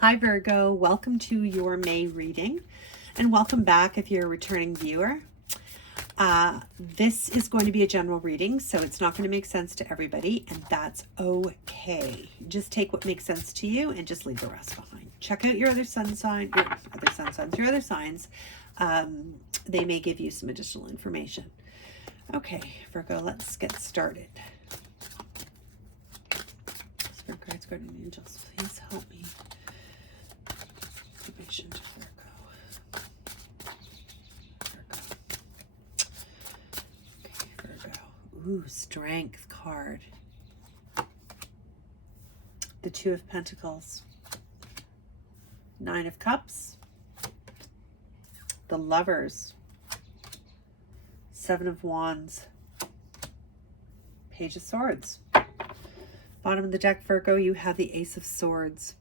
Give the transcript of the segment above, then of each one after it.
Hi Virgo, welcome to your May reading and welcome back if you're a returning viewer. This is going to be a general reading, so it's not going to make sense to everybody, and that's okay. Just take what makes sense to you and just leave the rest behind. Check out your other sun sign, your other signs. They may give you some additional information. Okay, Virgo, let's get started. Spirit guides, guardian angels, please help me. Information to Virgo. Ooh, strength card. The Two of Pentacles. Nine of Cups. The Lovers. Seven of Wands. Page of Swords. Bottom of the deck, Virgo, you have the Ace of Swords.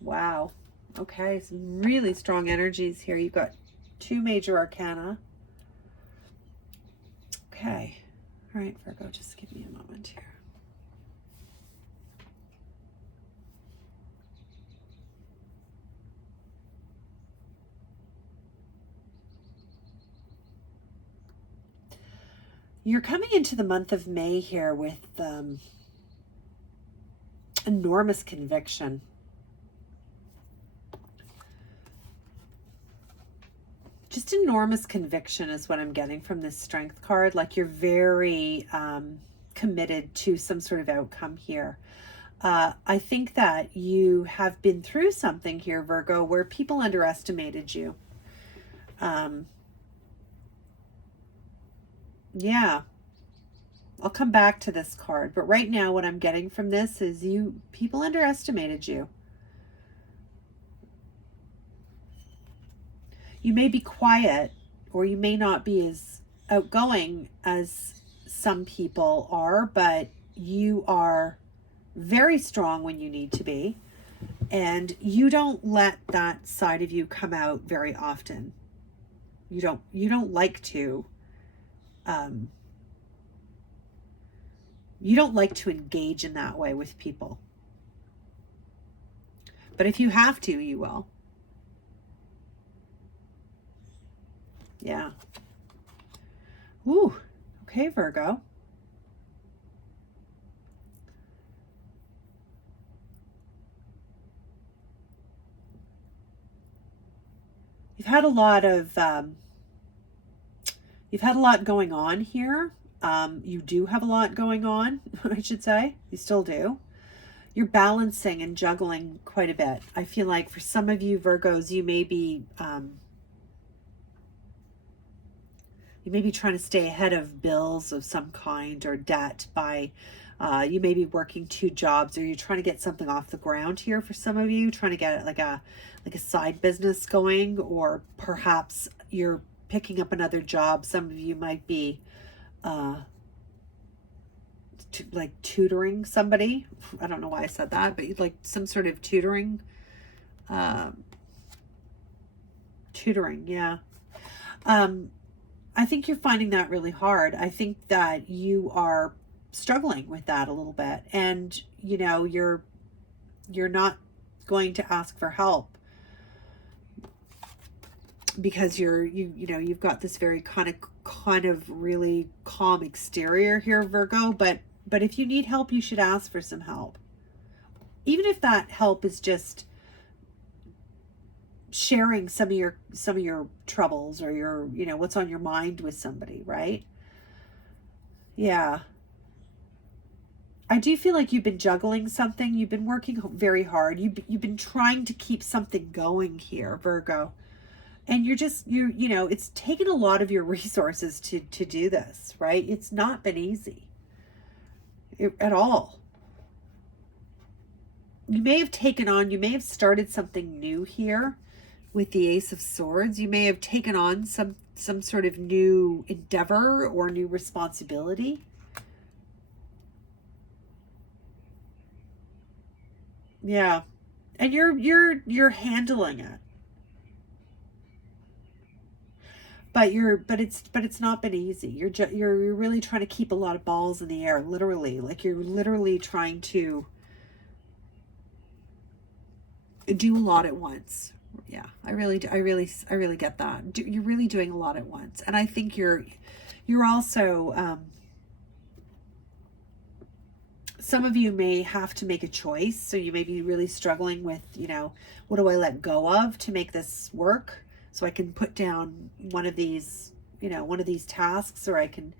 Wow. Okay, some really strong energies here. You've got two major arcana. Okay. All right, Virgo, just give me a moment here. You're coming into the month of May here with enormous conviction. Just enormous conviction is what I'm getting from this strength card. Like you're very committed to some sort of outcome here. I think that you have been through something here, Virgo, where people underestimated you. Yeah, I'll come back to this card, but right now what I'm getting from this is people underestimated you. You may be quiet, or you may not be as outgoing as some people are, but you are very strong when you need to be, and you don't let that side of you come out very often. You don't like to you don't like to engage in that way with people, but if you have to, you will. Yeah. Ooh, okay, Virgo. You've had a lot going on here. You do have a lot going on, I should say. You still do. You're balancing and juggling quite a bit. I feel like for some of you Virgos, you may be trying to stay ahead of bills of some kind or debt by you may be working two jobs, or you're trying to get something off the ground here. For some of you, trying to get like a side business going, or perhaps you're picking up another job. Some of you might be like tutoring somebody. I don't know why I said that, but like some sort of tutoring. Yeah. I think you're finding that really hard. I think that you are struggling with that a little bit, and you know you're not going to ask for help because you've got this very kind of really calm exterior here, Virgo, but if you need help, you should ask for some help, even if that help is just sharing some of your troubles, or your what's on your mind with somebody, right? Yeah. I do feel like you've been juggling something. You've been working very hard. You've been trying to keep something going here, Virgo. And it's taken a lot of your resources to do this, right? It's not been easy at all. You may have started something new here with the Ace of Swords. You may have taken on some sort of new endeavor or new responsibility. Yeah. And you're handling it. But it's not been easy. You're really trying to keep a lot of balls in the air, literally. Like you're literally trying to do a lot at once. Yeah, I really get that. You're really doing a lot at once. And I think you're also, some of you may have to make a choice. So you may be really struggling with, what do I let go of to make this work? So I can put down one of these, one of these tasks, or I can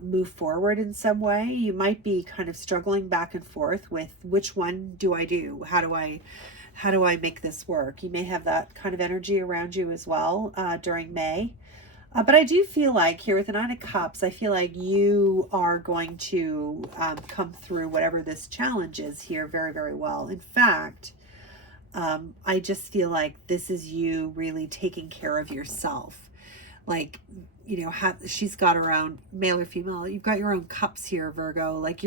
move forward in some way. You might be kind of struggling back and forth with which one do I do? How do I make this work? You may have that kind of energy around you as well during May. But I do feel like here with the Nine of Cups, I feel like you are going to come through whatever this challenge is here very, very well. In fact, I just feel like this is you really taking care of yourself. Like, she's got her own, male or female, you've got your own cups here, Virgo. Like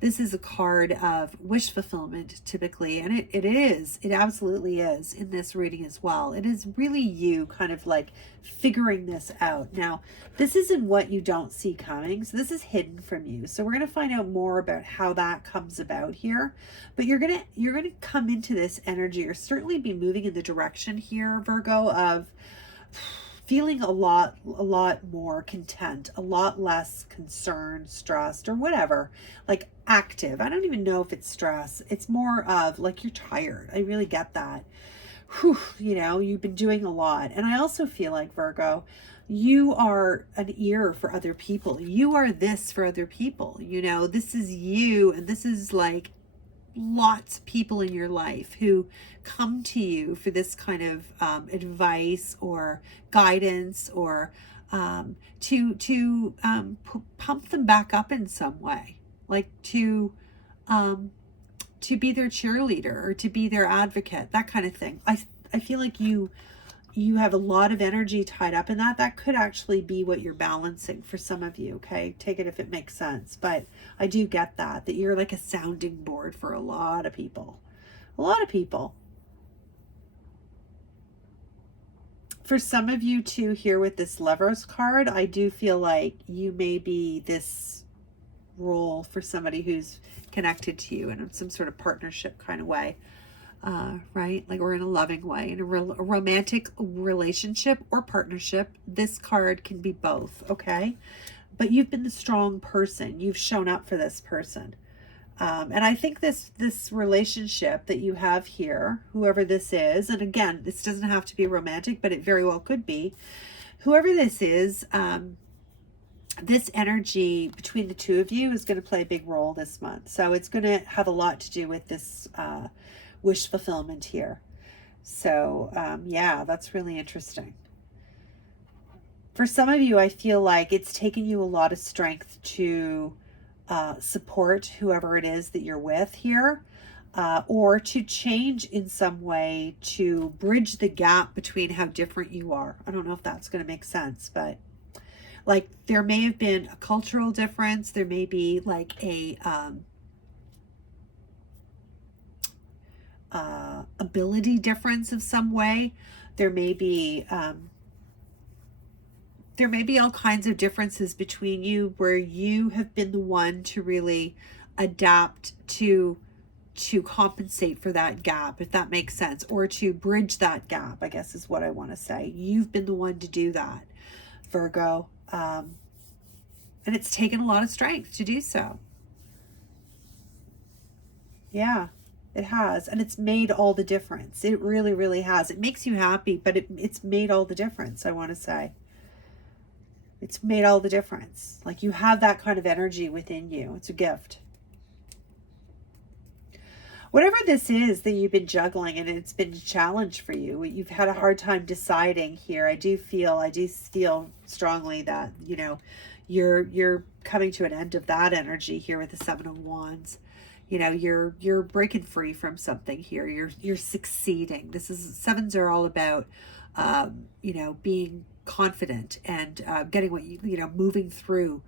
this is a card of wish fulfillment typically. And it absolutely is in this reading as well. It is really you kind of like figuring this out. Now, this isn't what you don't see coming. So this is hidden from you. So we're going to find out more about how that comes about here. But you're going to come into this energy, or certainly be moving in the direction here, Virgo, of feeling a lot more content, a lot less concerned, stressed, or whatever, like active. I don't even know if it's stress. It's more of like you're tired. I really get that. Whew, you've been doing a lot. And I also feel like, Virgo, you are an ear for other people. You are this for other people. This is you, and this is like lots of people in your life who come to you for this kind of advice or guidance, or to pump them back up in some way, like to be their cheerleader or to be their advocate, that kind of thing. I feel like you have a lot of energy tied up in that. That could actually be what you're balancing for some of you, okay? Take it if it makes sense. But I do get that you're like a sounding board for a lot of people. A lot of people. For some of you too, here with this Lovers card, I do feel like you may be this role for somebody who's connected to you in some sort of partnership kind of way. Right? Like, or in a loving way, in a romantic relationship or partnership. This card can be both, okay? But you've been the strong person. You've shown up for this person. And I think this relationship that you have here, whoever this is, and again, this doesn't have to be romantic, but it very well could be. Whoever this is, this energy between the two of you is going to play a big role this month. So it's going to have a lot to do with this wish fulfillment here. So yeah, that's really interesting. For some of you, I feel like it's taken you a lot of strength to support whoever it is that you're with here, or to change in some way to bridge the gap between how different you are. I don't know if that's going to make sense, but like there may have been a cultural difference. There may be like a ability difference of some way. There may be all kinds of differences between you where you have been the one to really adapt to compensate for that gap, if that makes sense, or to bridge that gap, I guess is what I want to say. You've been the one to do that, Virgo. And it's taken a lot of strength to do so. Yeah, it has. And it's made all the difference. It really, really has. It makes you happy, but it's made all the difference, I want to say. It's made all the difference. Like you have that kind of energy within you. It's a gift. Whatever this is that you've been juggling and it's been a challenge for you, you've had a hard time deciding here. I do feel strongly that, you're coming to an end of that energy here with the Seven of Wands. You're breaking free from something here. You're succeeding. Sevens are all about, being confident and getting what moving through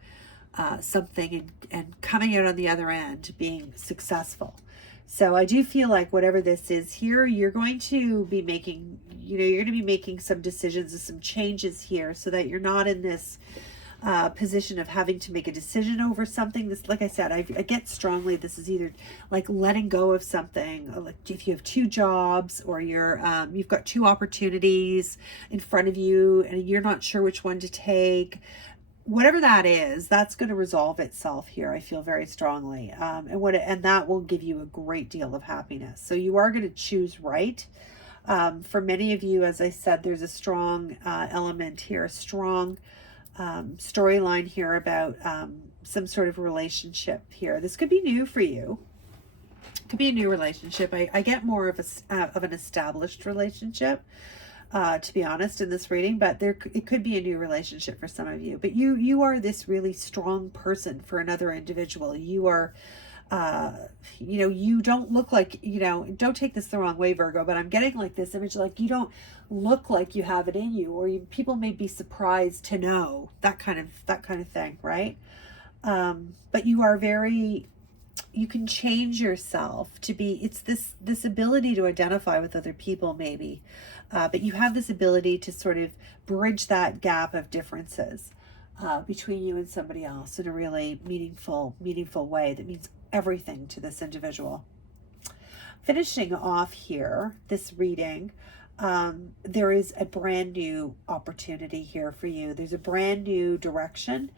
something and coming out on the other end, being successful. So I do feel like whatever this is here, you're going to be making, some decisions and some changes here so that you're not in this position of having to make a decision over something. This, like I said, I get strongly this is either like letting go of something, like if you have two jobs, or you've got two opportunities in front of you and you're not sure which one to take. Whatever that is, that's going to resolve itself here. I feel very strongly, and that will give you a great deal of happiness. So you are going to choose right. For many of you, as I said, there's a strong element here, a strong storyline here about some sort of relationship here. This could be new for you. It could be a new relationship. I get more of an established relationship, to be honest, in this reading, but it could be a new relationship for some of you. But you are this really strong person for another individual. You are, you don't look like, don't take this the wrong way, Virgo, but I'm getting like this image, like you don't look like you have it in you, or people may be surprised to know, that kind of thing, right? But you are you can change yourself to be, it's this ability to identify with other people maybe, but you have this ability to sort of bridge that gap of differences between you and somebody else in a really meaningful way that means everything to this individual. Finishing off here, this reading, there is a brand new opportunity here for you. There's a brand new direction,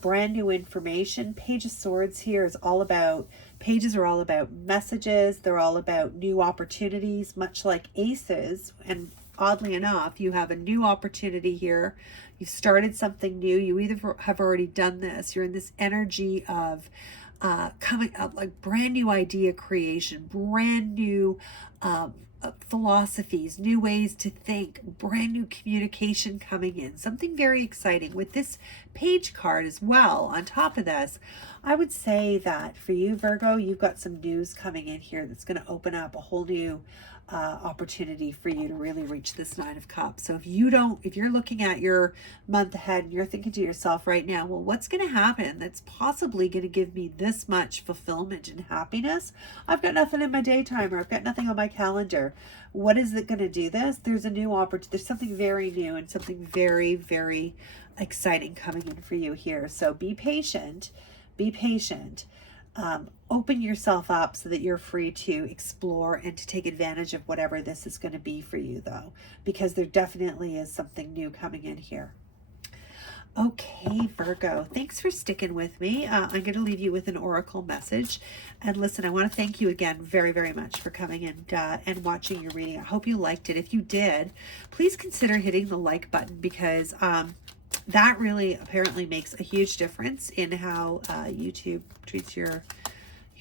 brand new information. Page of Swords here is all about, pages are all about messages. They're all about new opportunities, much like aces. And oddly enough, you have a new opportunity here. You've started something new. You either have already done this. You're in this energy of coming up, like brand new idea creation, brand new philosophies, new ways to think, brand new communication coming in, something very exciting. With this page card as well, on top of this, I would say that for you, Virgo, you've got some news coming in here that's going to open up a whole new opportunity for you to really reach this Nine of Cups. So if you're looking at your month ahead and you're thinking to yourself right now, well, what's going to happen that's possibly going to give me this much fulfillment and happiness? I've got nothing in my daytime, or I've got nothing on my calendar. What is it going to do this? There's a new opportunity. There's something very new and something very, very exciting coming in for you here. So be patient. Be patient. Open yourself up so that you're free to explore and to take advantage of whatever this is going to be for you, though, because there definitely is something new coming in here. Okay, Virgo, thanks for sticking with me. I'm going to leave you with an oracle message. And listen, I want to thank you again very, very much for coming and watching your reading. I hope you liked it. If you did, please consider hitting the like button, because that really apparently makes a huge difference in how YouTube treats your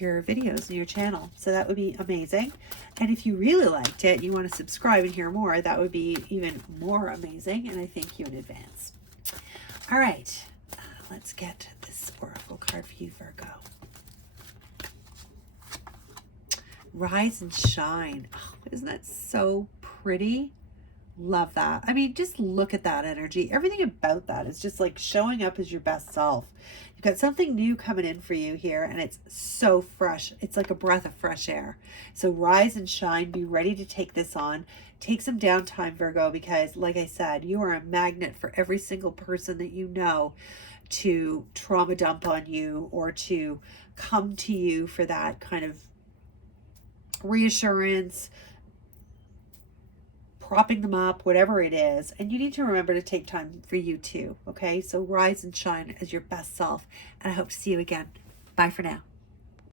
videos and your channel. So that would be amazing. And if you really liked it, you want to subscribe and hear more, that would be even more amazing. And I thank you in advance. All right, let's get this oracle card for you, Virgo. Rise and shine. Oh, isn't that so pretty? Love that. I mean, just look at that energy. Everything about that is just like showing up as your best self. You've got something new coming in for you here, and it's so fresh. It's like a breath of fresh air. So rise and shine. Be ready to take this on. Take some downtime, Virgo, because like I said, you are a magnet for every single person that you know to trauma dump on you, or to come to you for that kind of reassurance, propping them up, whatever it is. And you need to remember to take time for you too. Okay, so rise and shine as your best self, and I hope to see you again. Bye for now.